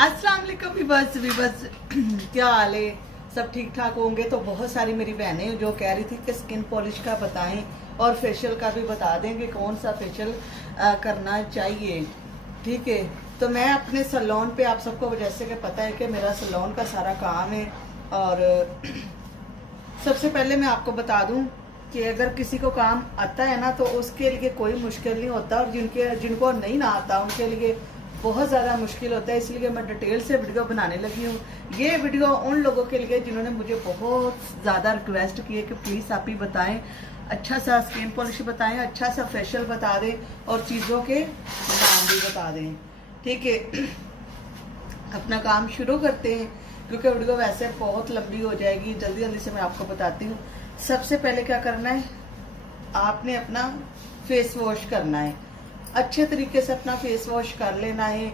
अस्सलाम वालेकुम बस क्या हाल है। सब ठीक ठाक होंगे। तो बहुत सारी मेरी बहनें जो कह रही थी कि स्किन पॉलिश का बताएं और फेशियल का भी बता दें कि कौन सा फेशियल करना चाहिए। ठीक है, तो मैं अपने सैलून पे, आप सबको जैसे कि पता है कि मेरा सैलून का सारा काम है। और सबसे पहले मैं आपको बता दूं कि अगर किसी को काम आता है ना तो उसके लिए कोई मुश्किल नहीं होता, और जिनको नहीं ना आता उनके लिए बहुत ज़्यादा मुश्किल होता है। इसलिए मैं डिटेल से वीडियो बनाने लगी हूँ। ये वीडियो उन लोगों के लिए जिन्होंने मुझे बहुत ज़्यादा रिक्वेस्ट की है कि प्लीज़ आप ही बताएं, अच्छा सा स्किन पॉलिश बताएं, अच्छा सा फेशियल बता दें और चीज़ों के नाम भी बता दें। ठीक है, अपना काम शुरू करते हैं क्योंकि वीडियो वैसे बहुत लंबी हो जाएगी। जल्दी जल्दी से मैं आपको बताती हूँ। सबसे पहले क्या करना है, आपने अपना फेस वॉश करना है। अच्छे तरीके से अपना फेस वॉश कर लेना है,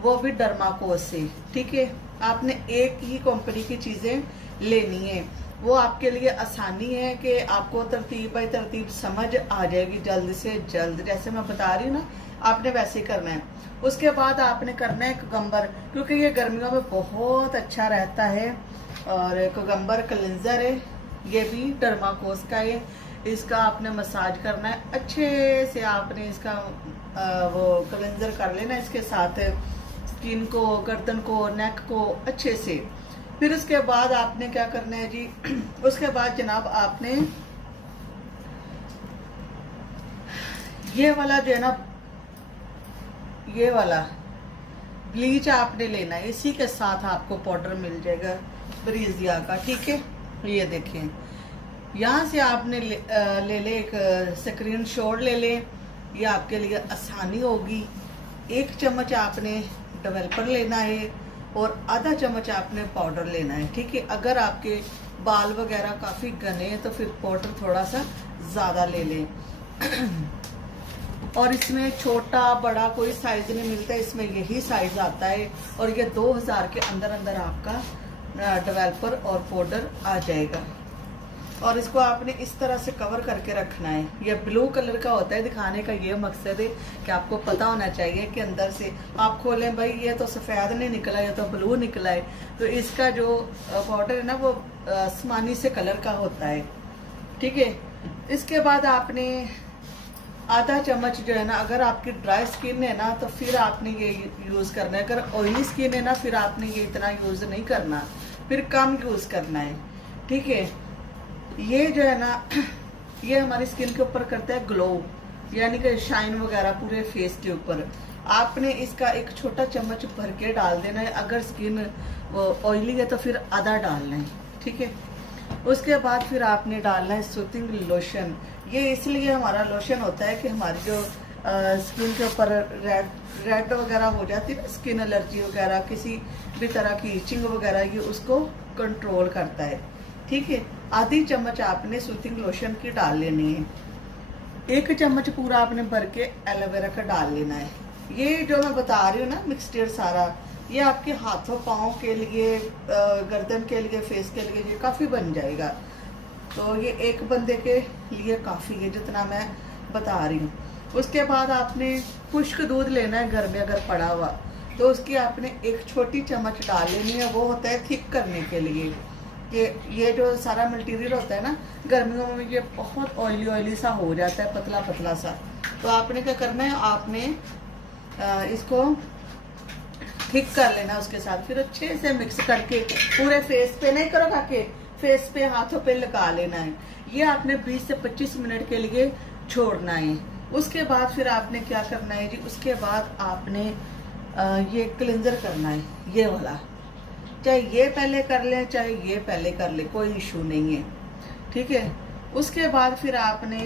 वो भी डर्माकोस से। ठीक है, आपने एक ही कंपनी की चीज़ें लेनी है। वो आपके लिए आसानी है कि आपको तरतीब बाई तरतीब समझ आ जाएगी जल्द से जल्द। जैसे मैं बता रही हूँ ना, आपने वैसे ही करना है। उसके बाद आपने करना है कुकम्बर, क्योंकि ये गर्मियों में बहुत अच्छा रहता है। और कुकम्बर क्लिंजर है, ये भी डर्माकोस का है। इसका आपने मसाज करना है अच्छे से। आपने इसका वो क्लिंजर कर लेना इसके साथ स्किन को, गर्दन को, नेक को अच्छे से। फिर उसके बाद आपने क्या करना है जी, उसके बाद जनाब आपने ये वाला जो है ना, ये वाला ब्लीच आपने लेना है। इसी के साथ आपको पाउडर मिल जाएगा ब्रीजिया का। ठीक है, ये देखें, यहाँ से आपने ले एक स्क्रीन शॉट ले लें, ये आपके लिए आसानी होगी। 1 चम्मच आपने डेवलपर लेना है और आधा चम्मच आपने पाउडर लेना है। ठीक है, अगर आपके बाल वगैरह काफ़ी घने हैं तो फिर पाउडर थोड़ा सा ज़्यादा ले लें। और इसमें छोटा बड़ा कोई साइज नहीं मिलता, इसमें यही साइज आता है। और ये 2000 के अंदर अंदर आपका डेवलपर और पाउडर आ जाएगा। और इसको आपने इस तरह से कवर करके रखना है। ये ब्लू कलर का होता है, दिखाने का ये मकसद है कि आपको पता होना चाहिए कि अंदर से आप खोलें भाई ये तो सफ़ेद नहीं निकला, ये तो ब्लू निकला है। तो इसका जो पाउडर है ना वो आसमानी से कलर का होता है। ठीक है, इसके बाद आपने आधा चम्मच जो है ना, अगर आपकी ड्राई स्किन है ना तो फिर आपने ये यूज़ करना है। अगर ऑयली स्किन है ना फिर आपने ये इतना यूज़ नहीं करना, फिर कम यूज़ करना है। ठीक है, ये जो है ना ये हमारी स्किन के ऊपर करता है ग्लो, यानी कि शाइन वगैरह पूरे फेस के ऊपर। आपने इसका एक छोटा चम्मच भर के डाल देना है। अगर स्किन ऑयली है तो फिर आधा डालना है। ठीक है, उसके बाद फिर आपने डालना है सूथिंग लोशन। ये इसलिए हमारा लोशन होता है कि हमारी जो स्किन के ऊपर रेड वगैरह हो जाती है ना, स्किन एलर्जी वगैरह, किसी भी तरह की इचिंग वगैरह, ये उसको कंट्रोल करता है। ठीक है, आधी चम्मच आपने सूथिंग लोशन की डाल लेनी है। 1 चम्मच पूरा आपने भर के एलोवेरा का डाल लेना है। ये जो मैं बता रही हूँ ना मिक्सचर सारा, ये आपके हाथों पाँव के लिए, गर्दन के लिए, फेस के लिए ये काफ़ी बन जाएगा। तो ये एक बंदे के लिए काफ़ी है जितना मैं बता रही हूँ। उसके बाद आपने खुश्क दूध लेना है घर में अगर पड़ा हुआ, तो उसकी आपने 1 छोटी चम्मच डाल लेनी है। वो होता है थिक करने के लिए। ये जो सारा मटेरियल होता है ना, गर्मियों में ये बहुत ऑयली सा हो जाता है, पतला पतला सा। तो आपने क्या करना है, आपने इसको थिक कर लेना उसके साथ। फिर अच्छे से मिक्स करके पूरे फेस पे नहीं करो, के फेस पे, हाथों पे लगा लेना है। ये आपने 20 से 25 मिनट के लिए छोड़ना है। उसके बाद फिर आपने क्या करना है जी, उसके बाद आपने ये क्लिंजर करना है, ये वाला। चाहे ये पहले कर ले चाहे ये पहले कर ले, कोई इशू नहीं है। ठीक है, उसके बाद फिर आपने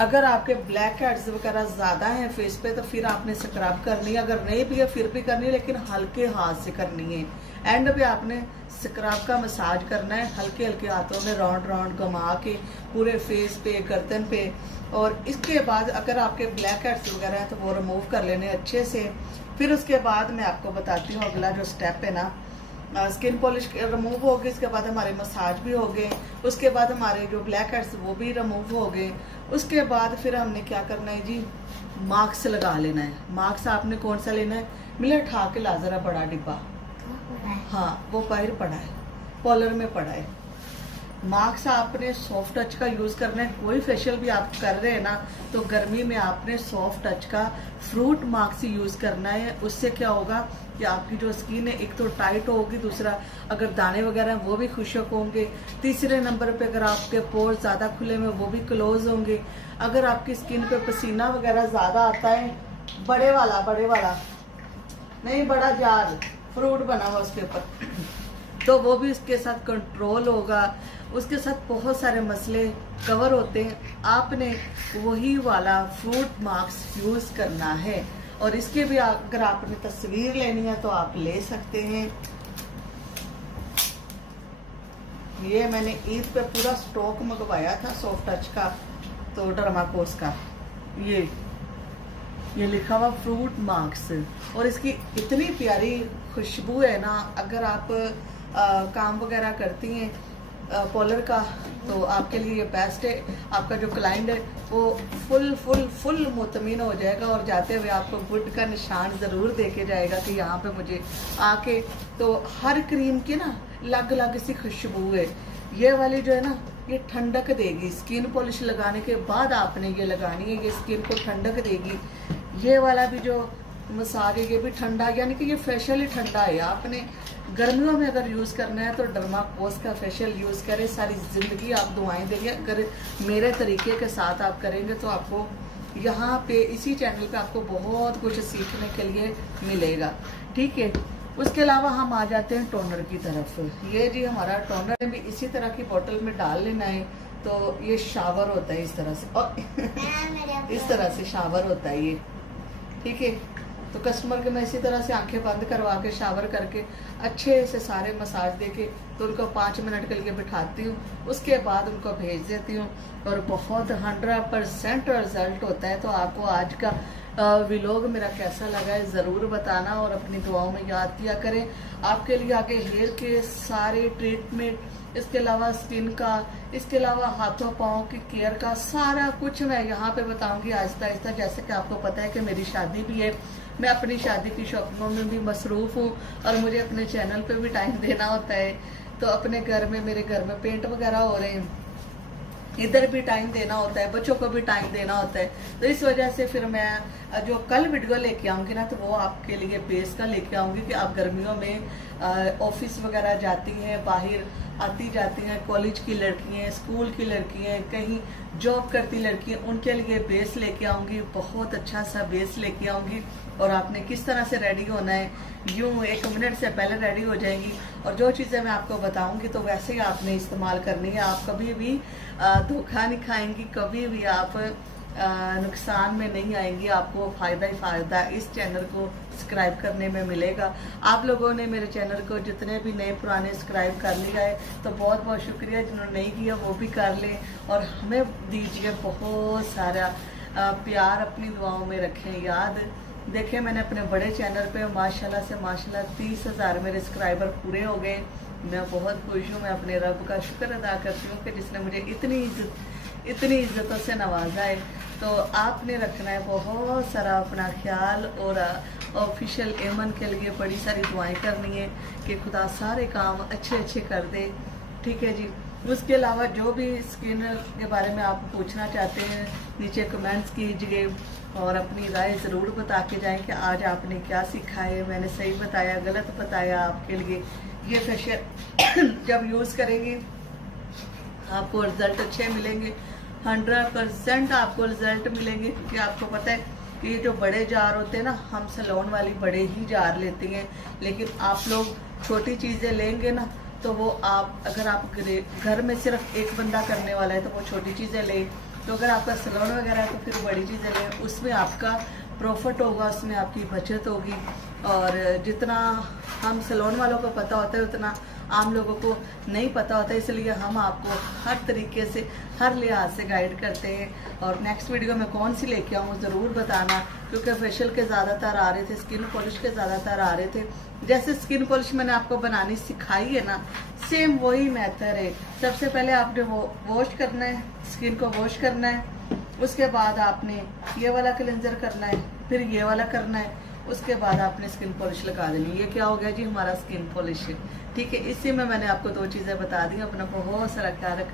अगर आपके ब्लैक हेड्स वगैरह ज़्यादा हैं फेस पे तो फिर आपने स्क्रब करनी है। अगर नहीं भी है फिर भी करनी है, लेकिन हल्के हाथ से करनी है। एंड पे आपने स्क्रब का मसाज करना है, हल्के हल्के हाथों में राउंड राउंड घुमा के पूरे फेस पे, गर्दन पे। और इसके बाद अगर आपके ब्लैक हेड्स वगैरह हैं तो वो रिमूव कर लेने अच्छे से। फिर उसके बाद मैं आपको बताती हूँ अगला जो स्टेप है ना, स्किन पॉलिश रिमूव हो गई, उसके बाद हमारे मसाज भी हो गए, उसके बाद हमारे जो ब्लैक हेड्स वो भी रिमूव हो गए। उसके बाद फिर हमने क्या करना है जी, मास्क लगा लेना है। मास्क आपने कौन सा लेना है, मिले उठा के ला जरा बड़ा डिब्बा, हाँ वो बाहर पड़ा है, कॉलर में पड़ा है। मास्क आपने सॉफ्ट टच का यूज करना है। कोई फेशियल भी आप कर रहे हैं ना, तो गर्मी में आपने सॉफ्ट टच का फ्रूट मास्क यूज करना है। उससे क्या होगा कि आपकी जो स्किन है एक तो टाइट होगी, दूसरा अगर दाने वगैरह हैं वो भी खुशक होंगे, तीसरे नंबर पे अगर आपके पोर्स ज्यादा खुले में वो भी क्लोज होंगे। अगर आपकी स्किन पे पसीना वगैरह ज्यादा आता है, बड़े वाला नहीं, बड़ा जार फ्रूट बना हुआ उसके ऊपर, तो वो भी उसके साथ कंट्रोल होगा। उसके साथ बहुत सारे मसले कवर होते हैं। आपने वही वाला फ्रूट मास्क यूज करना है। और इसके भी अगर आपने तस्वीर लेनी है तो आप ले सकते हैं। ये मैंने ईद पे पूरा स्टॉक मंगवाया था सॉफ्ट टच का, तो डर्माकोस का ये लिखा हुआ फ्रूट मास्क, और इसकी इतनी प्यारी खुशबू है ना। अगर आप काम वगैरह करती हैं पार्लर का, तो आपके लिए ये बेस्ट है। आपका जो क्लाइंट है वो फुल मुतमिन हो जाएगा, और जाते हुए आपको गुड का निशान ज़रूर दे के जाएगा कि यहाँ पे मुझे आके। तो हर क्रीम की ना अलग अलग सी खुशबू है। ये वाली जो है ना, ये ठंडक देगी। स्किन पॉलिश लगाने के बाद आपने ये लगानी है, ये स्किन को ठंडक देगी। ये वाला भी जो मसाज है ये भी ठंडा, यानी कि ये फेशियल ही ठंडा है। आपने गर्मियों में अगर यूज़ करना है तो डर्माकोस का फेशियल यूज़ करें, सारी ज़िंदगी आप दुआएं देंगे। अगर मेरे तरीके के साथ आप करेंगे तो आपको यहाँ पे इसी चैनल पे आपको बहुत कुछ सीखने के लिए मिलेगा, ठीक है। उसके अलावा हम आ जाते हैं टोनर की तरफ। ये जी हमारा टोनर भी इसी तरह की बोतल में डाल लेना है। तो ये शावर होता है इस तरह से, और इस तरह से शावर होता है ये, ठीक है। तो कस्टमर के मैं इसी तरह से आंखें बंद करवा के शावर करके अच्छे से सारे मसाज देके तो उनको 5 मिनट के लिए बिठाती हूँ। उसके बाद उनको भेज देती हूँ, और बहुत 100% रिजल्ट होता है। तो आपको आज का व्लॉग मेरा कैसा लगा है ज़रूर बताना, और अपनी दुआओं में याद किया करें। आपके लिए आगे हेयर के सारे ट्रीटमेंट, इसके अलावा स्किन का, इसके अलावा हाथों पाँव की केयर का सारा कुछ मैं यहाँ पे बताऊंगी आहिस्ता आहिस्ता। जैसे कि आपको पता है कि मेरी शादी भी है, मैं अपनी शादी की शॉपिंगों में भी मसरूफ़ हूँ, और मुझे अपने चैनल पे भी टाइम देना होता है। तो अपने घर में, मेरे घर में पेंट वगैरह हो रहे हैं, इधर भी टाइम देना होता है, बच्चों को भी टाइम देना होता है। तो इस वजह से फिर मैं जो कल वीडियो लेके आऊँगी ना, तो वो आपके लिए बेस का लेके आऊँगी कि आप गर्मियों में ऑफिस वगैरह जाती हैं, बाहर आती जाती हैं, कॉलेज की लड़कियाँ, स्कूल की लड़कियाँ, कहीं जॉब करती लड़कियाँ, उनके लिए बेस लेके आऊँगी। बहुत अच्छा सा बेस लेके आऊँगी, और आपने किस तरह से रेडी होना है, यूँ 1 मिनट से पहले रेडी हो जाएंगी। और जो चीज़ें मैं आपको बताऊंगी तो वैसे ही आपने इस्तेमाल करनी है। आप कभी भी धोखा नहीं खाएंगी, कभी भी आप नुकसान में नहीं आएंगी। आपको फ़ायदा ही फ़ायदा इस चैनल को सब्सक्राइब करने में मिलेगा। आप लोगों ने मेरे चैनल को जितने भी नए पुराने सब्सक्राइब कर लिया है तो बहुत बहुत शुक्रिया। जिन्होंने नहीं किया वो भी कर लें, और हमें दीजिए बहुत सारा प्यार, अपनी दुआओं में रखें याद। देखें, मैंने अपने बड़े चैनल पे माशाल्लाह से माशाल्लाह 30,000 मेरे सब्सक्राइबर पूरे हो गए। मैं बहुत खुश हूँ। मैं अपने रब का शुक्र अदा करती हूँ कि जिसने मुझे इतनी इज्जतों से नवाजा है। तो आपने रखना है बहुत सारा अपना ख्याल, और ऑफिशियल एमन के लिए बड़ी सारी दुआएं करनी है कि खुदा सारे काम अच्छे अच्छे कर दे, ठीक है जी। उसके अलावा जो भी स्किन के बारे में आप पूछना चाहते हैं नीचे कमेंट्स कीजिए, और अपनी राय ज़रूर बता के जाएं कि आज आपने क्या सीखा है, मैंने सही बताया, गलत बताया आपके लिए। ये फेशियल जब यूज़ करेंगे आपको रिजल्ट अच्छे मिलेंगे, 100% आपको रिजल्ट मिलेंगे। क्योंकि आपको पता है कि ये जो बड़े जार होते हैं ना, हम सैलून वाली बड़े ही जार लेते हैं, लेकिन आप लोग छोटी चीज़ें लेंगे ना, तो वो आप अगर आप घर में सिर्फ एक बंदा करने वाला है तो वो छोटी चीज़ें ले, तो अगर आपका सैलून वगैरह है तो फिर बड़ी चीज़ें लें। उसमें आपका प्रॉफिट होगा, उसमें आपकी बचत होगी। और जितना हम सैलून वालों को पता होता है उतना आम लोगों को नहीं पता होता, इसलिए हम आपको हर तरीके से, हर लिहाज से गाइड करते हैं। और नेक्स्ट वीडियो में कौन सी लेके आऊँ ज़रूर बताना, क्योंकि फेशियल के ज़्यादातर आ रहे थे, स्किन पॉलिश के ज़्यादातर आ रहे थे। जैसे स्किन पॉलिश मैंने आपको बनानी सिखाई है ना, सेम वही मेथड है। सबसे पहले आपने वो वॉश करना है, स्किन को वॉश करना है, उसके बाद आपने ये वाला क्लेंजर करना है, फिर ये वाला करना है, उसके बाद आपने स्किन पॉलिश लगा देनी। ये क्या हो गया जी, हमारा स्किन पॉलिश है। ठीक है, इसी में मैंने आपको 2 चीज़ें बता दी। अपना बहुत सारा ख्याल रखना।